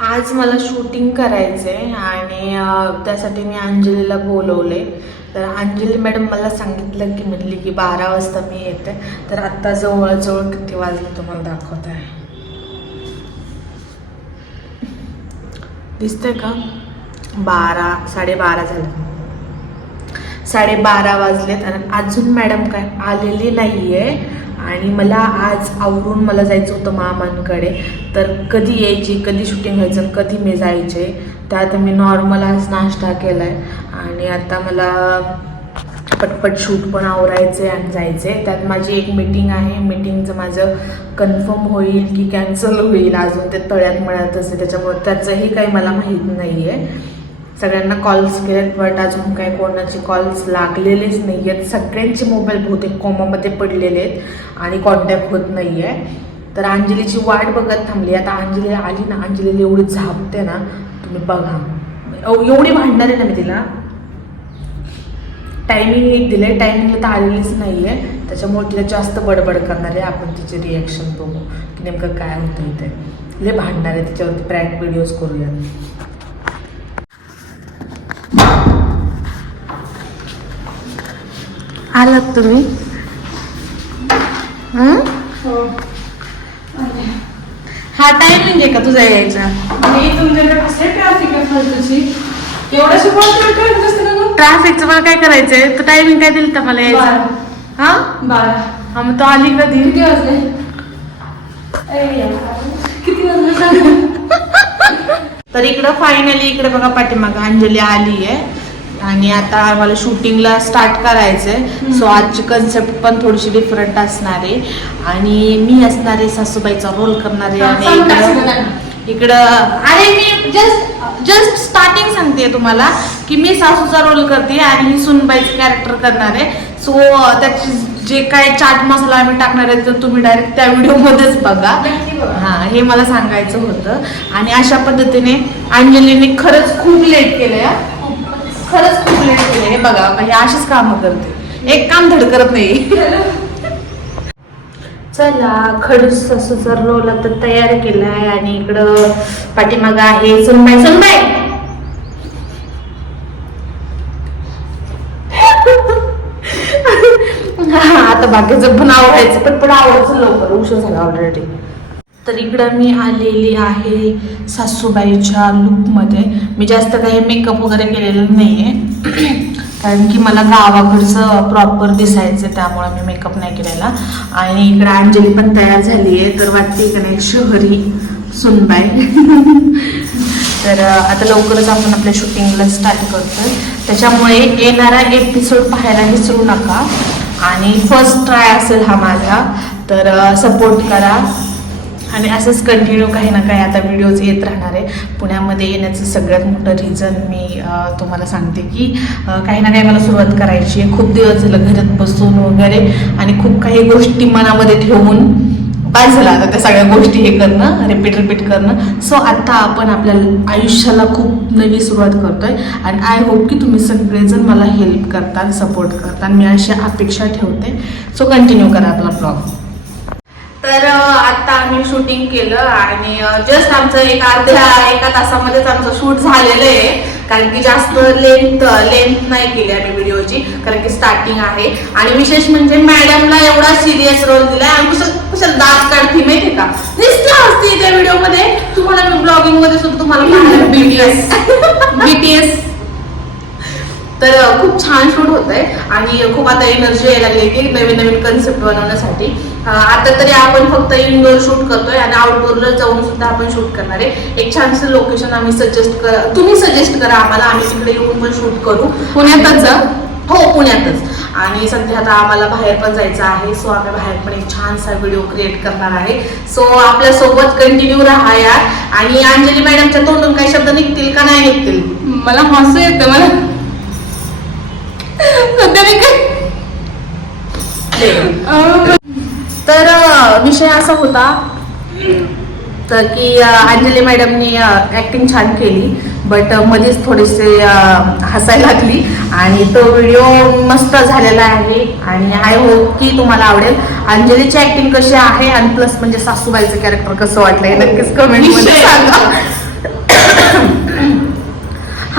आज मला शूटिंग करायचं आहे आणि त्यासाठी मी अंजलीला बोलवले तर अंजली मॅडम मला सांगितलं की म्हटली की बारा वाजता मी येते. तर आत्ता जवळजवळ किती वाजले तुम्हाला दाखवत आहे? दिसतंय का? बारा साडेबारा झाले. साडेबारा वाजलेत आणि अजून मॅडम काय आलेली नाही आहे आणि मला आज आवरून मला जायचं होतं मामांकडे. तर कधी यायची कधी शूटिंग व्हायचं कधी मी जायचे त्यात मी नॉर्मल आज नाश्ता केला आहे आणि आता मला पटपट शूट पण आवरायचे आणि जायचे त्यात माझी एक मीटिंग आहे. मीटिंगचं माझं कन्फर्म होईल की कॅन्सल होईल. अजून ते तळ्यात मिळत आहे त्याच्यामुळे त्याचंही काही मला माहीत नाही आहे सगळ्यांना कॉल्स केलेत बट अजून काही कोणाचे कॉल्स लागलेलेच नाही आहेत सगळ्यांचे मोबाईल बहुतेक कोमामध्ये पडलेले आहेत आणि कॉन्टॅक्ट होत नाही आहे तर अंजलीची वाट बघत थांबली. आता अंजली आली ना अंजलीला एवढी झापते ना तुम्ही बघा. एवढी भांडणार आहे ना मी तिला. टायमिंग एक आहे टायमिंगला तर आलेलीच नाही आहे त्याच्यामुळे तिला जास्त बडबड करणार आहे. आपण तिचे रिॲक्शन बघू की नेमकं काय होतं इथे लय भांडणार आहे तिच्यावरती प्रँक व्हिडिओज करूया आलात तुम्ही? हं? हा. टायमिंग आहे का तुझा यायचा? मी तुमच्याकडे ट्रॅफिक आहे एवढ्याशी ट्रॅफिक असतं ट्रॅफिकचं मला काय करायचंय? तर टायमिंग काय दिलं तर मला यायचं. हा? बारा. हा मग तो आली कधी? किती वाजले? किती वाजले तर इकडं फायनली इकडे बघा पाठीमागं अंजली आली आहे आणि आता मला शूटिंगला स्टार्ट करायचंय. सो आजची कन्सेप्ट पण थोडीशी डिफरंट असणार आहे. आणि मी असणार आहे सासूबाईचा रोल करणार आहे आणि इकडं अरे मी जस्ट जस्ट स्टार्टिंग सांगते तुम्हाला की मी सासूचा रोल करते आणि ही सुनबाईचं कॅरेक्टर करणार आहे. सो त्याची जे काय चाट मसाला आम्ही टाकणार आहे तर तुम्ही डायरेक्ट त्या व्हिडिओमध्येच बघा. हा हे मला सांगायचं होतं. आणि अशा पद्धतीने अंजलीने खरंच खूप लेट केलंय हा. खरंच खूप लेट केलंय हे बघा हे अशीच कामं करते. एक काम धड करत नाही. चला खडूस सासूचा रोल आता तयार केलाय आणि इकडं पाठीमाग आहे सुनबाई. सुनबाई! हा, आता बाकीचं पण आवडायचं पण पण आवडायचं लवकर. उशीर झाला ऑलरेडी तर इकडं मी आलेली आहे सासूबाईच्या लुकमध्ये मी जास्त काही मेकअप वगैरे केलेलं नाही आहे कारण की मला गावाकडचं प्रॉपर दिसायचं त्यामुळे मी मेकअप नाही केलेला. आणि इकडं अंजली पण तयार झाली आहे तर वाटते का नाही शहरी सुनबाई. तर आता लवकरच आपण आपल्या शूटिंगला स्टार्ट करतोय. त्याच्यामुळे येणारा एपिसोड पाहायला विसरू नका. आणि फर्स्ट ट्राय असेल हा माझा तर सपोर्ट करा. आणि असंच कंटिन्यू काही ना काही आता व्हिडिओज येत राहणार आहे. पुण्यामध्ये येण्याचं सगळ्यात मोठं रिझन मी तुम्हाला सांगते की काही ना काही मला सुरुवात करायची आहे. खूप दिवस झालं घरात बसून वगैरे आणि खूप काही गोष्टी मनामध्ये ठेवून काय झालं आता त्या सगळ्या गोष्टी हे करणं रिपीट रिपीट करणं. सो आत्ता आपण आपल्या आयुष्याला खूप नवी सुरुवात करतोय आणि आय होप की तुम्ही सगळेजण मला हेल्प करता सपोर्ट करता मी अशा अपेक्षा ठेवते. सो कंटिन्यू करा आपला ब्लॉग तर आता आम्ही शूटिंग केलं आणि जस्ट आमचं एक अर्ध्या एका तासामध्येच आमचं शूट झालेलं आहे. कारण की जास्त लेंथ लेंथ नाही केली आम्ही व्हिडिओची कारण की स्टार्टिंग आहे. आणि विशेष म्हणजे मॅडमला एवढा सिरियस रोल दिलाय. आणि कुशल दात काढती माहिती का? दिसलं असते त्या व्हिडिओमध्ये तुम्हाला मी ब्लॉगिंगमध्ये सुद्धा तुम्हाला बीटीएस बीटीएस तर खूप छान शूट होत आहे आणि खूप आता एनर्जी यायला लागली की नवीन नवीन कन्सेप्ट बनवण्यासाठी. आता तरी आपण फक्त इनडोअर शूट करतोय आणि आउटडोअरला जाऊन सुद्धा आपण शूट करणार आहे. एक छानसं लोकेशन आम्ही सजेस्ट कर तुम्ही सजेस्ट करा आम्हाला आम्ही तिकडे येऊन पण शूट करू. पुण्यातच जा? हो पुण्यातच. आणि सध्या आता आम्हाला बाहेर पण जायचं आहे सो आम्ही बाहेर पण एक छानसा व्हिडिओ क्रिएट करणार आहे. सो आपल्यासोबत कंटिन्यू राहा यार. आणि अंजली मॅडमच्या तोंडून काही शब्द निघतील का नाही निघतील? मला हसू येतं मला. सध्या मी काय अं, तर विषय असा होता तर की अंजली मॅडमनी ॲक्टिंग छान केली बट मध्येच थोडेसे हसायला लागली आणि तो व्हिडिओ मस्त झालेला आहे आणि आय होप की तुम्हाला आवडेल. अंजलीची ॲक्टिंग कशी आहे? आणि प्लस म्हणजे सासूबाईचं कॅरेक्टर कसं वाटलं हे नक्कीच कमेंटमध्ये सांगा.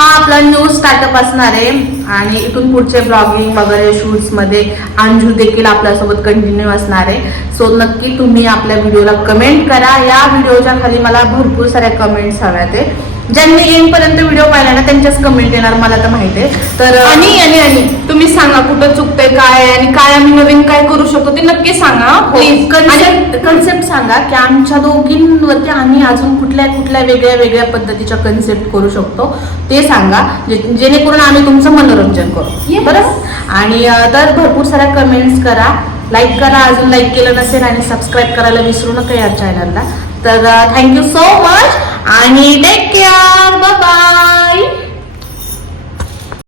हा आपला न्यू स्टार्टअप असणार आहे? आणि इथून पुढचे ब्लॉगिंग वगैरे शूट्समध्ये अंजू देखील आपल्यासोबत कंटिन्यू असणार आहे. सो नक्की तुम्ही आपल्या व्हिडिओला कमेंट करा. या व्हिडिओच्या खाली मला भरपूर साऱ्या कमेंट्स हव्यात आहे. ज्यांनी येईपर्यंत व्हिडिओ पाहिला ना त्यांच्याच कमेंट येणार मला तर माहिती आहे. तर आणि आणि आणि तुम्ही सांगा कुठं चुकतंय काय आहे आणि काय आम्ही नवीन काय करू शकतो ते नक्की सांगा प्लीज कन्सेप्ट कन्सेप्ट सांगा की आमच्या दोघींवरती आम्ही अजून कुठल्या कुठल्या वेगळ्या वेगळ्या पद्धतीच्या कन्सेप्ट करू शकतो ते सांगा जे- जेणेकरून आम्ही तुमचं मनोरंजन करू. Yes. बरं? आणि अं, तर भरपूर साऱ्या कमेंट्स करा लाईक करा अजून लाईक केलं नसेल आणि सबस्क्राईब करायला विसरू नका या चॅनलला तर thank you so much I need take care. Bye bye.